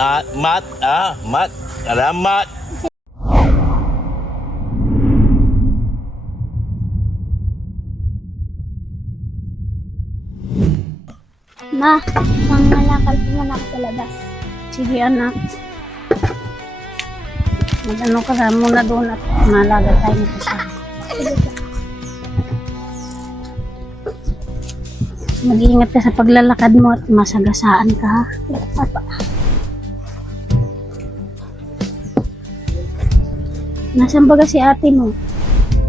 Mat. Salamat. Ma, mangalakal po muna ako sa labas. Sige anak. Mag-ano ka na muna doon at malaga tayo nito siya. Sige po. Mag-iingat ka sa paglalakad mo at masagasaan ka ha. Papa. Nasaan ba si ate mo?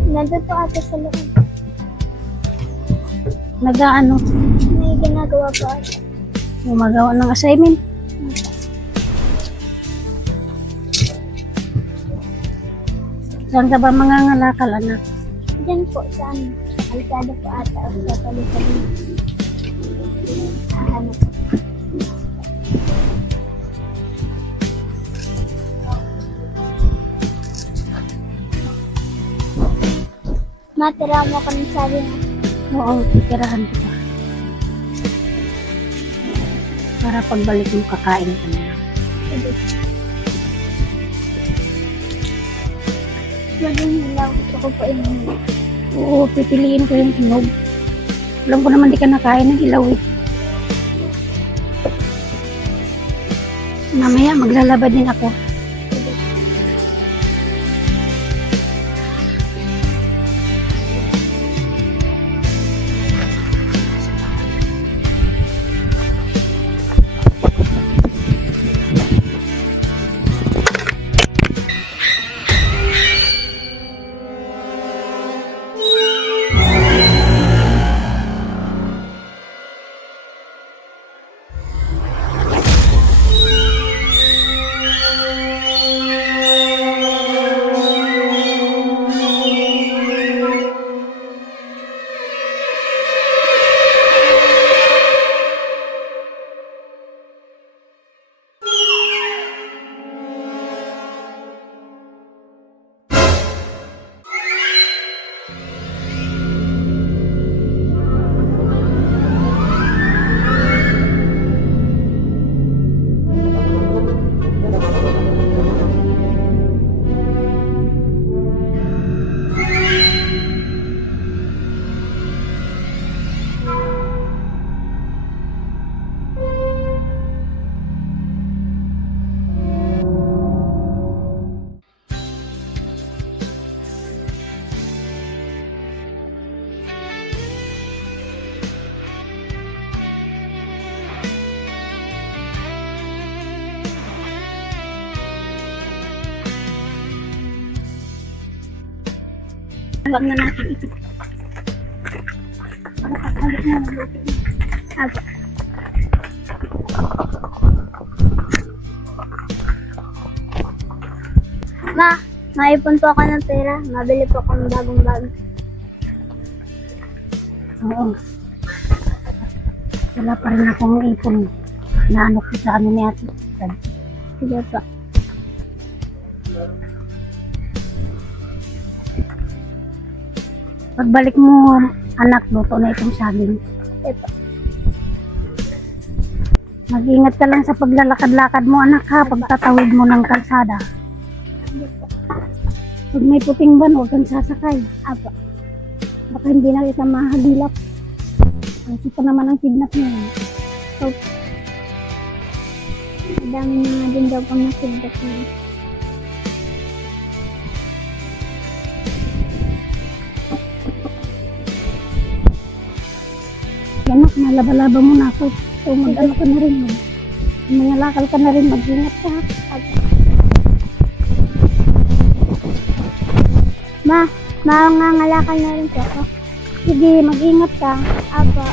Nandun po ate sa loob. Nag-ano? May ginagawa po ate. Gumagawa ng assignment? Saan ka ba mangangalakal anak? Diyan po sa kalsada po ate. O sa talikod. Ano po. Matira mo kami sabi mo. Oo, titirahan ko pa. Para pagbalik mo kakain ka na. Sige. Maging hilaw. Gusto ko po yung Oo, pipiliin ko yung hinog. Alam ko naman di ka nakain ng ilaw eh. Mamaya maglalaba din ako. Huwag na natin ito. Nakakalik na ng luto. Apo. Ma, maipon po ako ng pera. Mabili po akong bagong bag. Oo. Wala pa rin akong ipon. Naano ko sa amin ni ate. Sige po. Pagbalik mo, anak, luto na itong saging. Ito. Mag-ingat ka lang sa paglalakad-lakad mo, anak ha, pagtatawid mo ng kalsada. Pag may puting ban, huwag kang sasakay. Apo. Baka hindi na kita mahagilap. Kasi pa naman ang kidnap niya. So, madami na nga din daw pang nakidap niya. Anak, nalaba-laba mo na ako. So, mag-ano ka na rin. Mangalakal ka na rin, mag-ingat ka. Ma, mangangalakal na rin po ako. Sige, mag-ingat ka. Apo.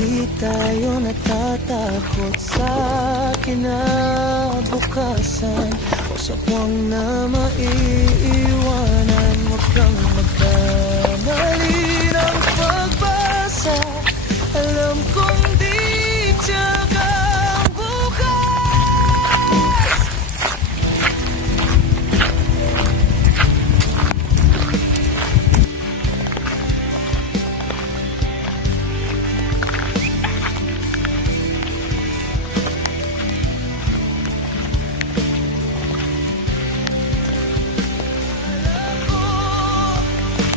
Di tayo natatakot sa kinabukasan o sa buwang na maiiwanan. Huwag kang magkamali ng pagbasa. Alam kong di tiyaga ang bukas.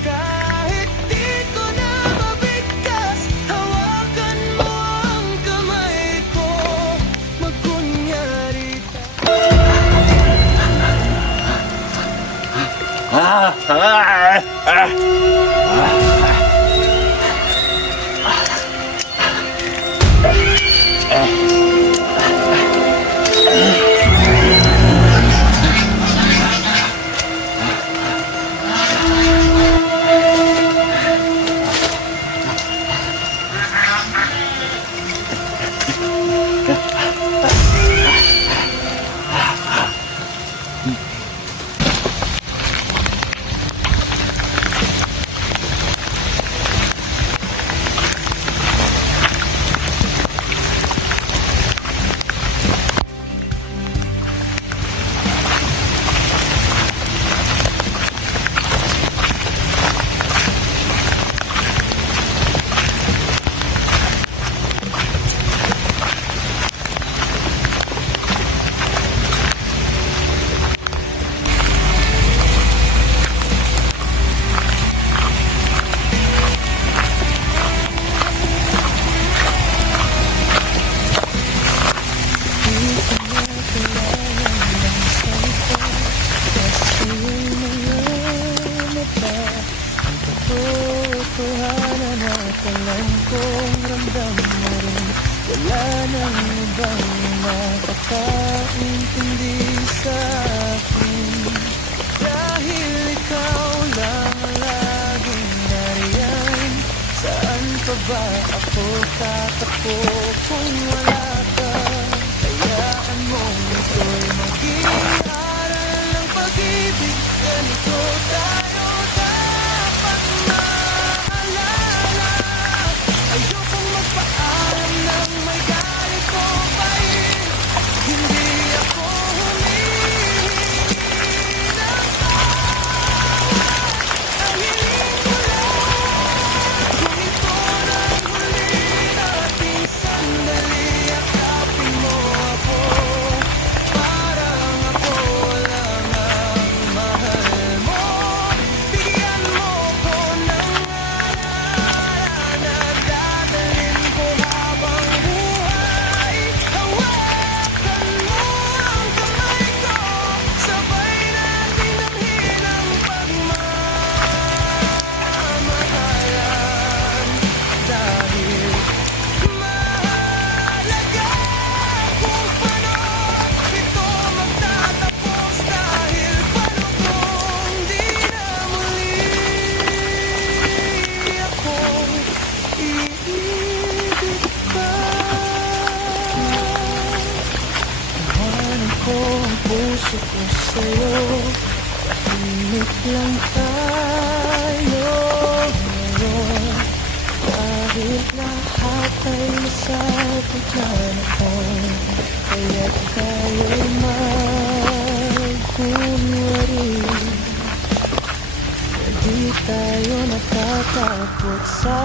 Kahit di ko na mabigkas, hawakan mo ang kamay ko. Magkunyari totohanan at alam kong ramdam mo rin. Wala nang ibang makakaintindi sa akin, dahil ikaw lang ang laging nariyan. Saan pa ba ako tatakbo kung wala ka? Hayaan mong ito'y maging aral ng pag-ibig. Ganito tayo dapat maalala. Ayokong magpaalam ng may galit o pain. Hindi ako humihingi ng tawad. Ang hiling ko lang, kung ito nang huli nating sandali, yakapin mo ako. Parang ako lang ang mahal mo. Bigyan mo ko ng alaala na dadalhin ko habang buhay. Hawakan mo ang kamay ko, sabay natin damhin ang pagmamahalan. Dahil mahalaga kung paano ito magtatapos. Dahil paano kung di na muli akong iibig pa. Iwanan ko ang puso ko sa'yo, tahimik lang tayo ngayon. Kahit lahat ay masakit na noon, kaya't tayo'y magkunwari. kunwari di tayo natatakot sa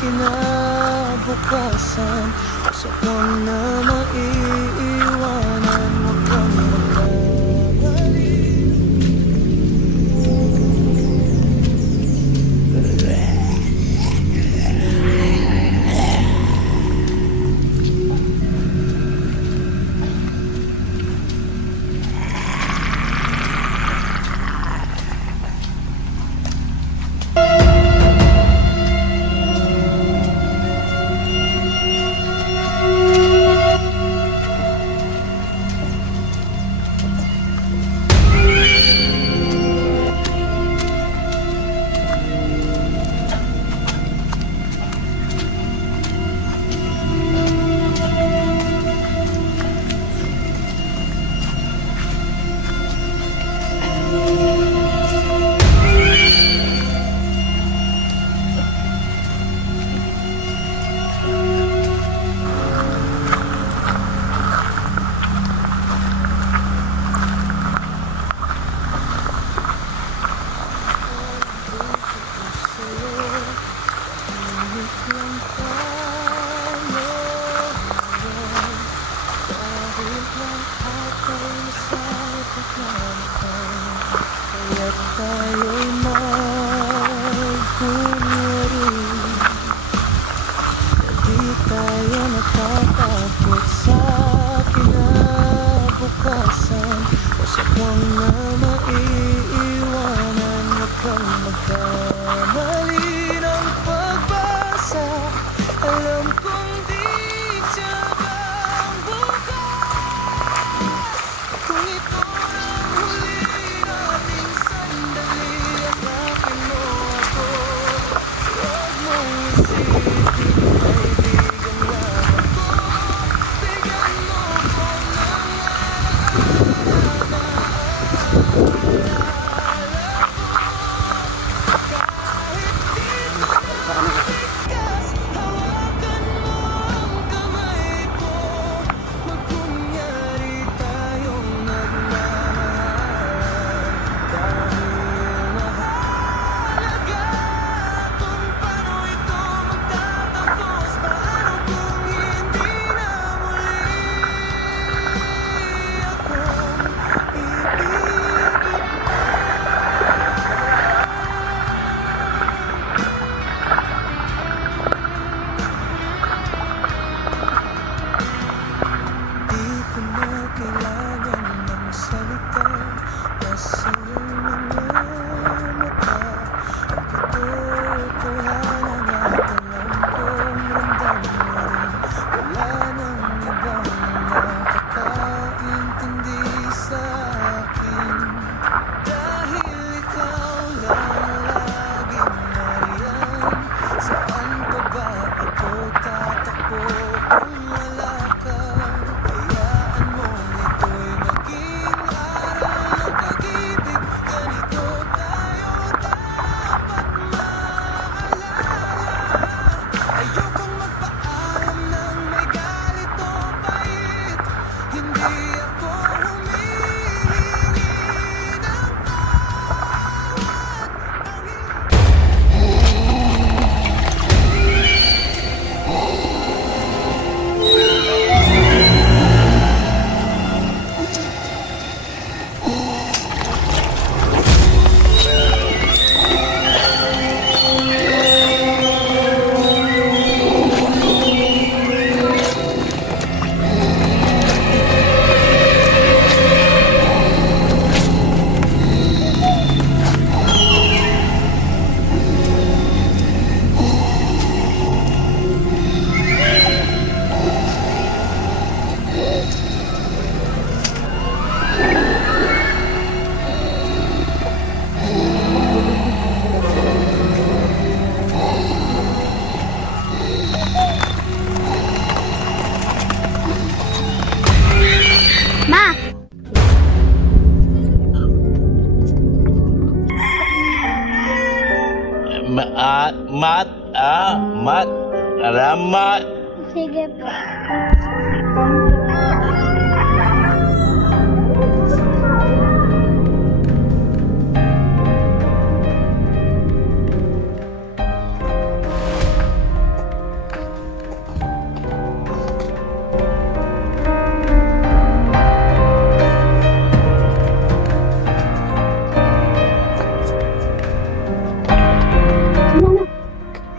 kinabukasan. Gusto kong na maiiwanan, huwag kang magkamali. Kaya't tayo'y magkunwari di tayo natatakot sa kinabukasan. Usapang na maiiwanan, huwag kang magkamali ng pagbasa. Alam kong di tiyaga ang bukas. Kung ito ang huli nating sandali, akapin mo ako. Huwag mong isipin, kaibigan lang ako. Bigyan mo ko ng hawakan mo ang kamay ko. Magkunyari tayong nagmamahalan. Dahil mahalaga kung paano ito magtatapos. Paano kung hindi na muli akong ibibigay. Di ko na kailangan ng salita. Nasa iyong mga mata ang katotohanan at alam kong ramdam mo rin. Wala nang ibang makakaintindi sa akin. Dahil ikaw lang laging nariyan. Saan pa ba ako tatakbo kung wala ka? Hayaan mong ito'y maging aral ng pag-ibig. Ganito tayo dapat maalala. Ayokong magpaalam ng may galit o pait. Hindi ako humihingi ng tawad. Ma! Mat. Salamat. Sige po.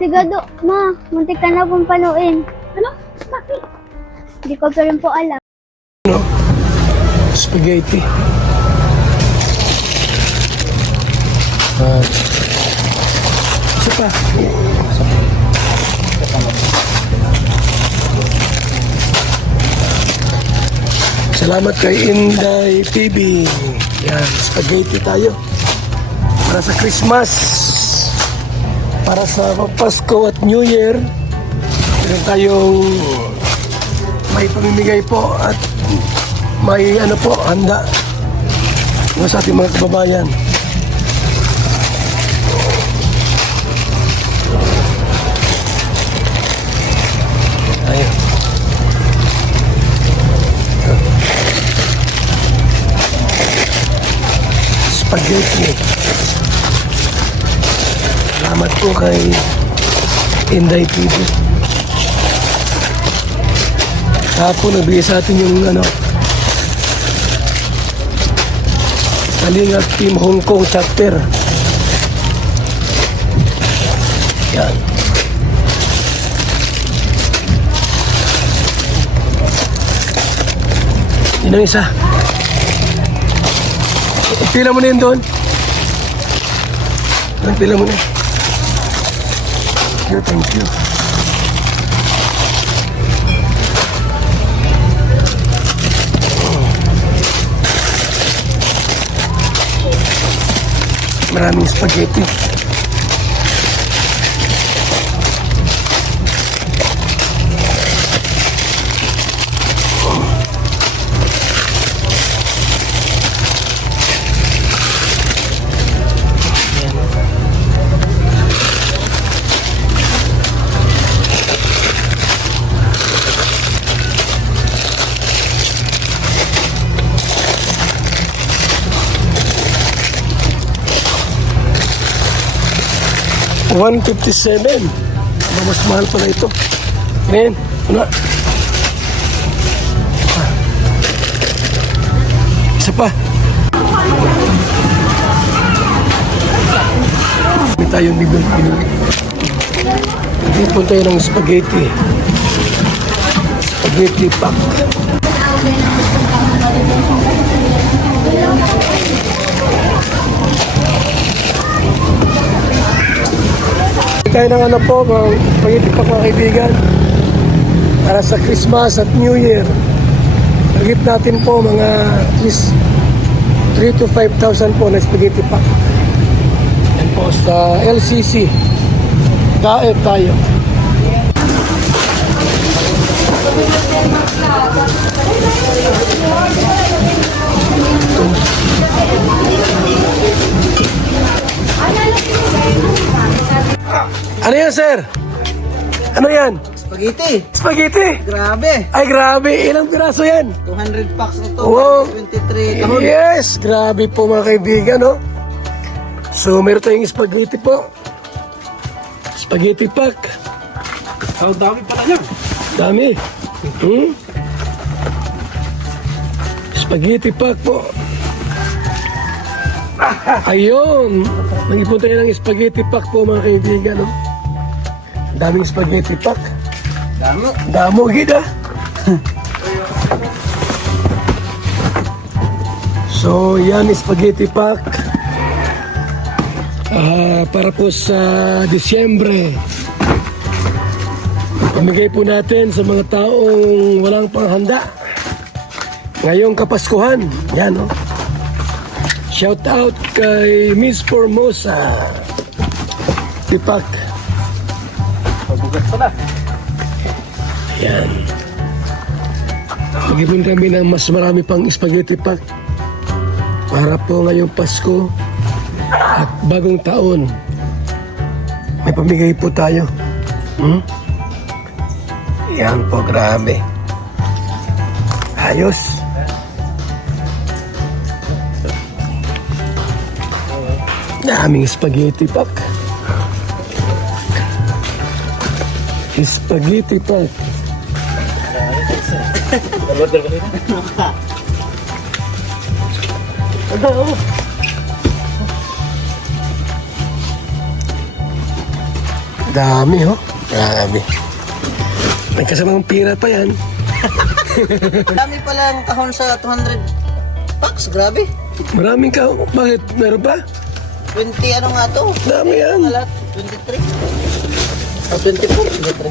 Sigado, ma, muntik ka na pong panuin. Ano? Bakit? Hindi ko pa rin po alam. No? Spaghetti. Isa pa. Salamat kay Inday TV. Yan, spaghetti tayo. Para sa Christmas. Para sa Pasko at New Year. Meron tayong may pamimigay po at may ano po, handa sa ating mga kababayan. Ayun. Spaghetti. Salamat po kay Inday TV. Tapos nagbigay sa atin yung Kalingap Team Hong Kong Chapter. Yan. Yun ang isa. Pila mo na yun doon. Pila mo na. Thank you. Maraming spaghetti. $157. Mas mahal pala ito. Ngayon, una. Isa pa. May tayong bibili. Hindi po tayo ng spaghetti. Spaghetti pack. Tayo ng ano po, spaghetti pack mga kaibigan. Para sa Christmas at New Year. Nagip natin po mga at least 3,000 to 5,000 po na spaghetti pack. Yan po sa LCC. Kaet tayo. Ano yan, sir? Ano yan? Spaghetti. Spaghetti? Grabe. Ay, grabe. Ilang piraso yan? 200 packs na to. Wow. 23 kahon. Yes, grabe po mga kaibigan, no? So, meron tayong spaghetti po. Spaghetti pack. Ang dami pala niya. Dami. Spaghetti pack po. Ayun. Nag-ipon tayo ng spaghetti pack po mga kaibigan, no? Daming spaghetti pack. Dami. Damo, gida. So, yan spaghetti pack. Para po sa Disyembre. Pamigay po natin sa mga taong walang panghanda. Ngayong Kapaskuhan. Yan, no? Shout out kay Miss Formosa. Tipak. Pabugat pala. Yan. Nag-ipon kami ng mas marami pang spaghetti pack para po ngayong Pasko at bagong taon. May pamigay po tayo. Yan po, grabe. Ayos. Daming spaghetti pack. Spaghetti pack. Dami, oh. Grabe. May kasamang pira pa yan. Dami palang kahon sa 200 packs. Grabe. Maraming ka. Bakit? Meron pa? 20 ano nga to? Dami yan. Lahat 23. 24. 23.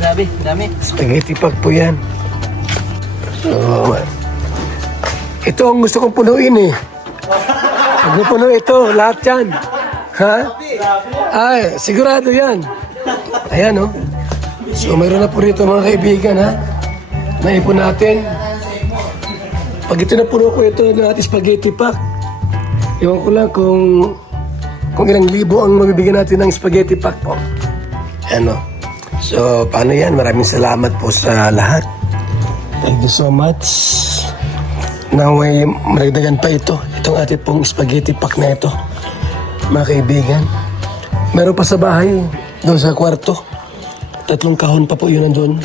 Grabe, dami. Spaghetti pack po yan. So, ito ang gusto kong punuin eh. Pag napuno ito, lahat yan. Ha? Ay, sigurado yan. Ayan, oh. So, mayroon na po rito mga kaibigan, ha? Naipon natin. Pag ito napuno ko ito ng ating spaghetti pack, ewan ko lang kung ilang libo ang mabibigyan natin ng spaghetti pack po. Ano? So, paano yan? Maraming salamat po sa lahat. Thank you so much. Now, ay maragdagan pa ito. Itong ating pong spaghetti pack na ito. Mga kaibigan. Meron pa sa bahay, doon sa kwarto. 3 kahon pa po yun nandun.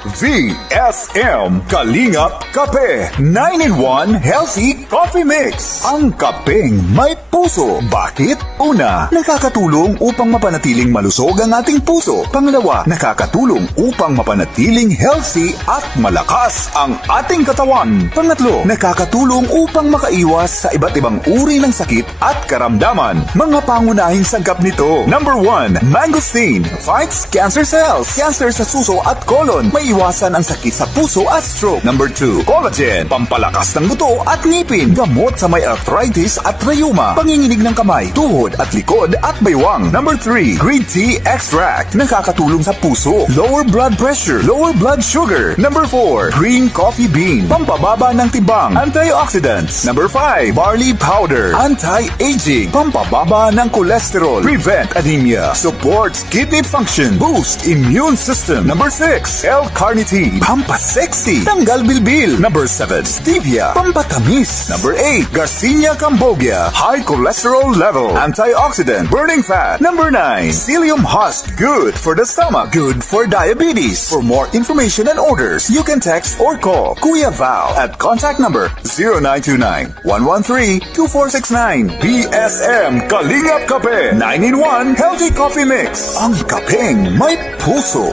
VSM Kalingap Kape 9-in-1 Healthy Coffee Mix. Ang kapeng may puso. Bakit? Una, nakakatulong upang mapanatiling malusog ang ating puso. Pangalawa, nakakatulong upang mapanatiling healthy at malakas ang ating katawan. Pangatlo, nakakatulong upang makaiwas sa iba't ibang uri ng sakit at karamdaman. Mga pangunahing sangkap nito. Number 1, mangosteen fights cancer cells. Cancer sa suso at colon. May iwasan ang sakit sa puso at stroke. Number 2, collagen, pampalakas ng buto at ngipin, gamot sa may arthritis at rheuma, panginginig ng kamay, tuhod at likod at baywang. Number 3, green tea extract, nakakatulong sa puso, lower blood pressure, lower blood sugar. Number 4, green coffee bean, pampababa ng timbang, antioxidants. Number 5, barley powder, anti-aging, pampababa ng cholesterol, prevent anemia, supports kidney function, boost immune system. Number 6, L-carnitine, pampasexy, tanggal bilbil. Number 7, stevia, pampatamis. Number 8, Garcinia cambogia, high cholesterol level, antioxidant, burning fat. Number 9, psyllium husk, good for the stomach, good for diabetes. For more information and orders, you can text or call Kuya Val at contact number 0929-113-2469. BSM Kalingap Kape 9-in-1 Healthy Coffee Mix. Ang kapeng may puso.